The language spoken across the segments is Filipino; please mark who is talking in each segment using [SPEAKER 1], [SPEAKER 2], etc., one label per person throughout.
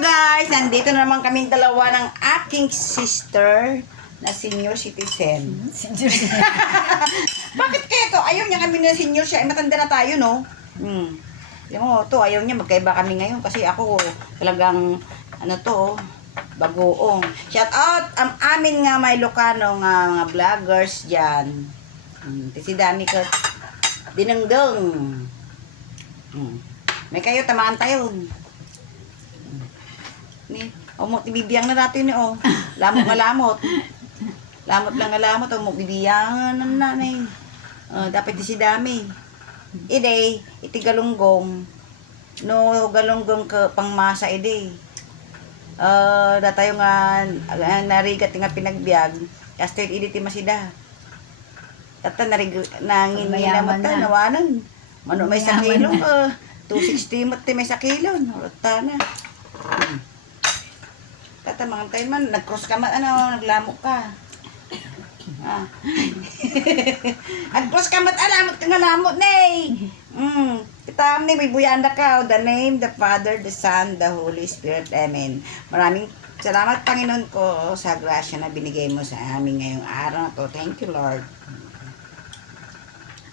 [SPEAKER 1] guys! Nandito na naman kaming dalawa ng aking sister na senior citizen. Bakit kaya to? Ayaw niya kami na senior siya. Ay, matanda na tayo, no? Hmm. Alam mo, to, ayaw niya. Magkaiba kami ngayon kasi ako talagang, ano to, bagoong. Shout out ang amin nga may Lucano nga mga vloggers dyan. Hmm. Si Dami ko. Dinengdong. Hmm. May kayo, tamaan tayo. Ni, umot, ibibiyang na natin ni, oh. Lamot nga lamot. Lamot lang nga lamot, umot, bibiyang na nanay. Oh, dapat di si dami. Ide, iti galunggong. No, galunggong ka pangmasa ide. Uh, datayo nga, uh, narigat nga pinagbiag. Kastel ide ti masida. Tata narig nangin na mata,
[SPEAKER 2] na.
[SPEAKER 1] nawanan. Mano may sa kilo, uh, 260 mat ti may sa kilo. Rata na. Tata mga tayo man, nag-cross ka man, ano, naglamok ka. Ah. Nag-cross ka man, alamot ka nga lamot, nay. Mm. Kita ni may buyanda ka, oh, the name, the Father, the Son, the Holy Spirit. Amen. Maraming salamat, Panginoon ko, sa grasya na binigay mo sa amin ngayong araw na to. Thank you, Lord.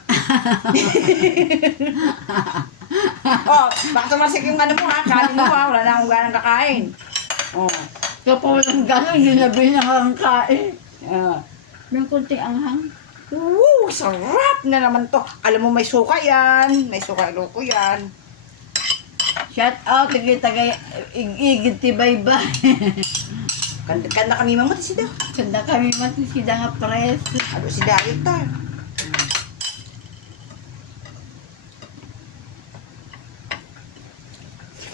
[SPEAKER 1] oh, baka tumasik yung ano mo ha, kanin mo ha, wala na akong ganang kakain. Oh.
[SPEAKER 2] Kapag walang gano'n, ginabi na ang kain.
[SPEAKER 1] Ah.
[SPEAKER 2] May kunting anghang.
[SPEAKER 1] Woo! Sarap na naman to. Alam mo, may suka yan. May suka loko yan.
[SPEAKER 2] Shout out, tagay tagay, igigit ti baybay.
[SPEAKER 1] Kanda, kanda kami mamot si daw.
[SPEAKER 2] Kanda kami matisida nga pres.
[SPEAKER 1] Ano si Darit ta.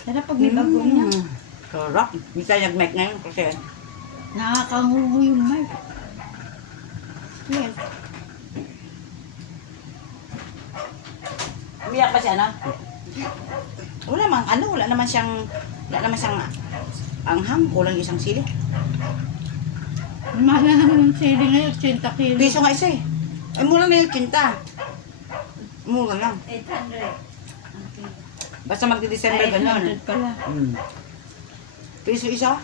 [SPEAKER 2] Sana pag may bago niya,
[SPEAKER 1] Mm. Sarap. Minsan nag-make ngayon kasi.
[SPEAKER 2] nakakangungo yung mic.
[SPEAKER 1] Yes. Umiyak ba siya, ano? Wala mang, ano, wala naman siyang, wala naman siyang anghang, kulang isang sili.
[SPEAKER 2] Mahal na naman ng sili ngayon, 80 kilo.
[SPEAKER 1] Piso nga isa eh. Ay, mura na yung kinta. Mura lang.
[SPEAKER 2] 800.
[SPEAKER 1] Basta magdi-December ganun.
[SPEAKER 2] 800 pala.
[SPEAKER 1] Mm. Piso isa.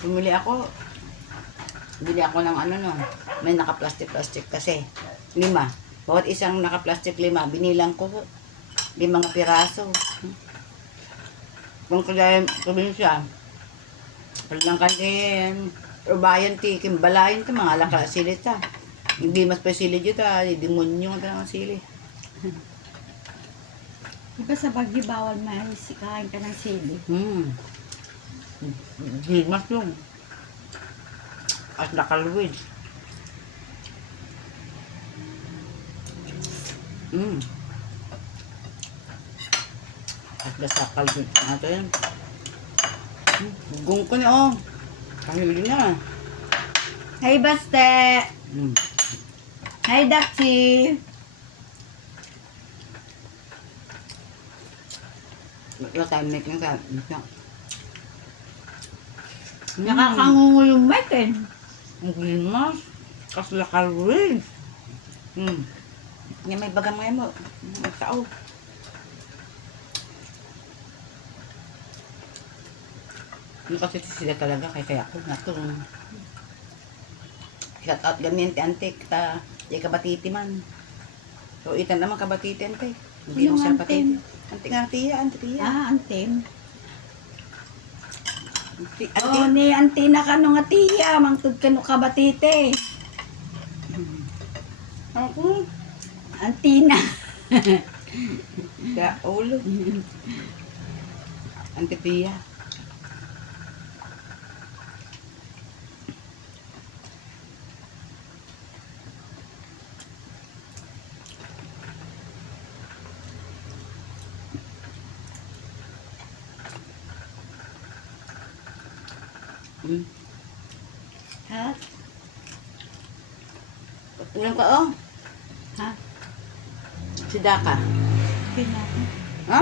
[SPEAKER 1] Bumili ako. Bili ako ng ano no. May naka-plastic-plastic kasi. Lima. Bawat isang naka-plastic lima. Binilang ko. Limang piraso. Kung kaya probinsya. Palang kantin. Ubayan ti kimbalayan ti mga lakra sili ta. Hindi mas pa sili dito ta. Demonyo nga ang sili.
[SPEAKER 2] Diba sa Baguio bawal may kain ka ng sili?
[SPEAKER 1] Hmm. Di mas yung. At nakalwid. Hmm. At nasakal din natin. Hmm. Gugong ko niya oh. Kahili na.
[SPEAKER 2] Hey Baste!
[SPEAKER 1] Hmm.
[SPEAKER 2] Hey Daxi!
[SPEAKER 1] Wala tayo make ng sa.
[SPEAKER 2] Nakakangungo yung mic eh.
[SPEAKER 1] Ang glimas. Kas nakalwid. Hmm. Nga may bagang ngayon mo. May tao. Yung kasi sila talaga kaya kaya ako nga to. Shout out ganyan ti antik ta di kabatiti man. So itan naman kabatiti ante. Hindi mo
[SPEAKER 2] Sinong
[SPEAKER 1] siya patiti. Antik nga tiya, antik tiya.
[SPEAKER 2] Ah, antim.
[SPEAKER 1] Antik,
[SPEAKER 2] Oh, ni antina ka nung atiya, mangtod ka no kabatite.
[SPEAKER 1] Ako.
[SPEAKER 2] Antina.
[SPEAKER 1] Kaya ulo. Antik tiya. Hmm.
[SPEAKER 2] Ha?
[SPEAKER 1] Ulan ka oh.
[SPEAKER 2] Ha?
[SPEAKER 1] Si Daka.
[SPEAKER 2] Okay na.
[SPEAKER 1] Ha?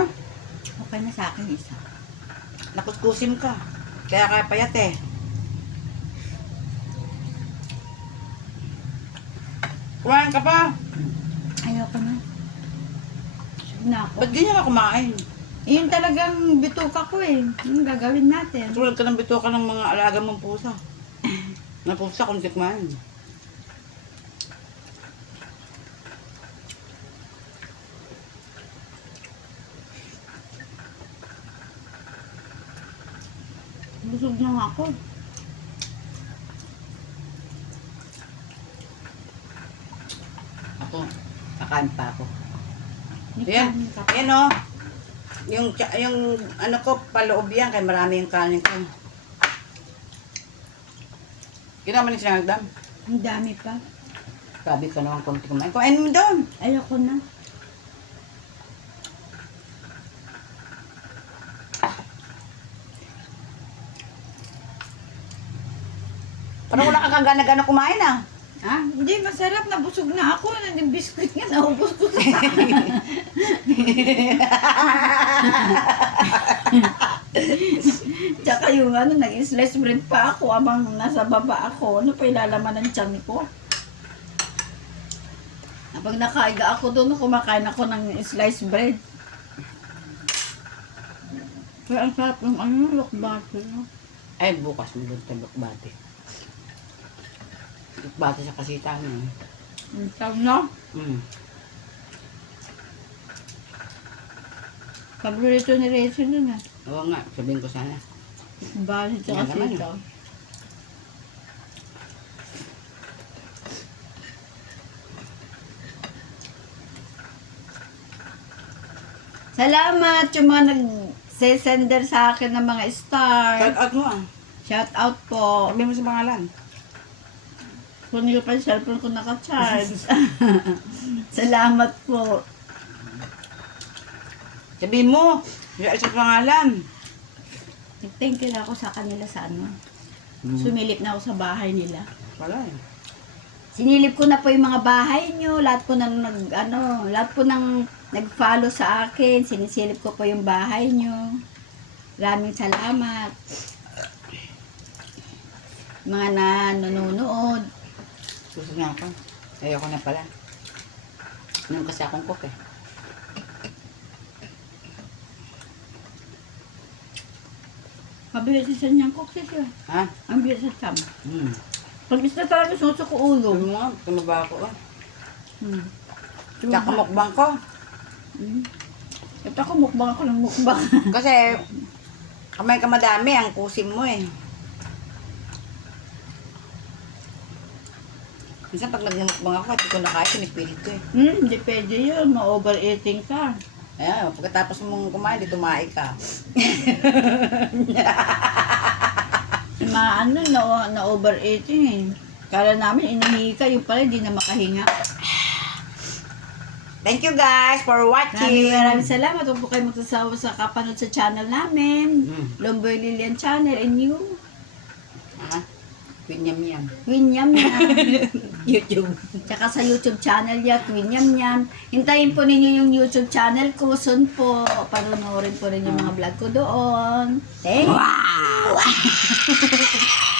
[SPEAKER 2] Okay na sa akin isa.
[SPEAKER 1] Nakuskusim ka. Kaya kaya payat eh. Kumain ka pa.
[SPEAKER 2] Ayoko na. Sige na ako.
[SPEAKER 1] Ba't ganyan ka kumain?
[SPEAKER 2] Yun talagang bituka ko eh. Yung gagawin natin.
[SPEAKER 1] Tulad ka ng bituka ng mga alaga mong pusa. Na pusa kung tikman.
[SPEAKER 2] Busog na ako.
[SPEAKER 1] Ako, kakain pa ako. Ayan, ayan o. Yung, yung ano ko, paloob yan, kaya marami yung kanin ko. Ginawa ni sinagdam.
[SPEAKER 2] Ang dami pa.
[SPEAKER 1] Sabi ko naman konti kumain. Kumain mo doon.
[SPEAKER 2] Ayoko na.
[SPEAKER 1] Parang wala kang gana-gana kumain ah.
[SPEAKER 2] Ah, hindi, masarap. Nabusog na ako. Yung biscuit nga, naubos ko sa Tsaka yung ano, nag-slice bread pa ako abang nasa baba ako. Ano pa ilalaman ng tiyan ko? Habang nakaiga ako doon, kumakain ako ng slice bread. Kaya ang sarap ng ano, lokbate.
[SPEAKER 1] Ay, bukas mo doon sa Lukbate. Lukbate sa kasita niya.
[SPEAKER 2] Ang sarap na.
[SPEAKER 1] Mm.
[SPEAKER 2] Paborito ni Rachel nun ah.
[SPEAKER 1] Oo nga, sabihin ko sana.
[SPEAKER 2] Bali sa
[SPEAKER 1] Yan naman
[SPEAKER 2] kasita. Salamat yung mga nag-sender sa akin ng mga star.
[SPEAKER 1] Shout out mo ah.
[SPEAKER 2] Shout out po.
[SPEAKER 1] Sabihin mo sa pangalan.
[SPEAKER 2] Kunin ko pa yung cellphone ko naka-charge. Salamat po.
[SPEAKER 1] Sabihin mo. Sa sa pangalan.
[SPEAKER 2] Thank you na ako sa kanila sa ano.
[SPEAKER 1] Mm.
[SPEAKER 2] Sumilip na ako sa bahay nila.
[SPEAKER 1] Wala eh.
[SPEAKER 2] Sinilip ko na po yung mga bahay nyo, lahat po nang nag, ano, lahat po nang nag-follow sa akin, sinisilip ko po yung bahay nyo. Maraming salamat. Mga na nanonood.
[SPEAKER 1] Susog na ako. Ayoko na pala. Nung kasi akong cook eh.
[SPEAKER 2] Mabilis sa niyang kuksis yun.
[SPEAKER 1] Ha?
[SPEAKER 2] Ang bilis sa cham.
[SPEAKER 1] Hmm.
[SPEAKER 2] Pag isda talaga suso ko ulo.
[SPEAKER 1] Mo nga, tumaba ako ah.
[SPEAKER 2] Hmm.
[SPEAKER 1] Tsaka mukbang ko.
[SPEAKER 2] Hmm. Ito ako mukbang ako ng mukbang.
[SPEAKER 1] Kasi, kamay ka madami, ang kusim mo eh. Minsan pag nagmukbang ako, hindi ko nakain, pinipilit ko eh.
[SPEAKER 2] hmm, hindi pwede yun. Ma-overeating ka.
[SPEAKER 1] Ayan, pagkatapos mong kumain, di tumae ka.
[SPEAKER 2] Ma, ano, na, na overeating eh. Kala namin inihingi ka, yung pala hindi na makahinga.
[SPEAKER 1] Thank you guys for
[SPEAKER 2] Maraming
[SPEAKER 1] watching.
[SPEAKER 2] maraming salamat. Huwag po kayo magsasawa sa kapanood sa channel namin.
[SPEAKER 1] Mm.
[SPEAKER 2] Lomboy Lilian Channel and you.
[SPEAKER 1] Pinyam yan.
[SPEAKER 2] Queen Yam Yam.
[SPEAKER 1] YouTube.
[SPEAKER 2] Tsaka sa YouTube channel niya, Queen Yam Yam. Hintayin po ninyo yung YouTube channel ko. Soon po. Panonoorin po rin yung mga vlog ko doon. Thank
[SPEAKER 1] Wow!